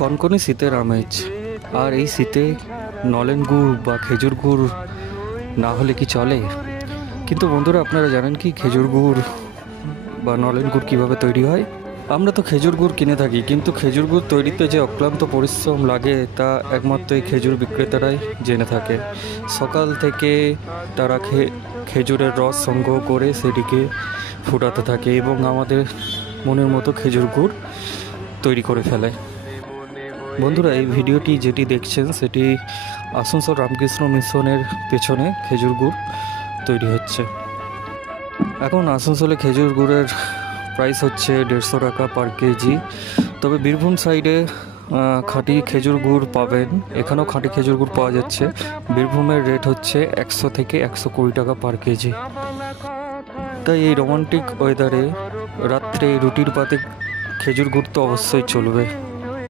কনকনে শীতের আমেজ, আর এই শীতে নলেন গুড় বা খেজুর গুড় না হলে কি চলে? কিন্তু বন্ধুরা, আপনারা জানেন কি খেজুর গুড় বা নলেন গুড় কীভাবে তৈরি হয়? আমরা তো খেজুর গুড় কিনে থাকি, কিন্তু খেজুর গুড় তৈরিতে যে অক্লান্ত পরিশ্রম লাগে তা একমাত্র এই খেজুর বিক্রেতারাই জেনে থাকে। সকাল থেকে তারা খেজুরের রস সংগ্রহ করে সেটিকে ফুটাতে থাকে এবং আমাদের মনের মতো খেজুর গুড় তৈরি করে ফেলে। বন্ধুরা, এই ভিডিওটি যেটি দেখছেন সেটি আসানসোল রামকৃষ্ণ মিশনের পেছনে খেজুর গুড় তৈরি হচ্ছে। এখন আসানসোলে খেজুর গুড়ের প্রাইস হচ্ছে 150 টাকা পার কেজি। তবে বীরভূম সাইডে খাঁটি খেজুর গুড় পাবেন, এখানেও খাঁটি খেজুর গুড় পাওয়া যাচ্ছে। বীরভূমের রেট হচ্ছে 100 থেকে 120 টাকা পার কেজি। তাই এই রোমান্টিক ওয়েদারে রাত্রে রুটির পাতে খেজুর গুড় তো অবশ্যই চলবে।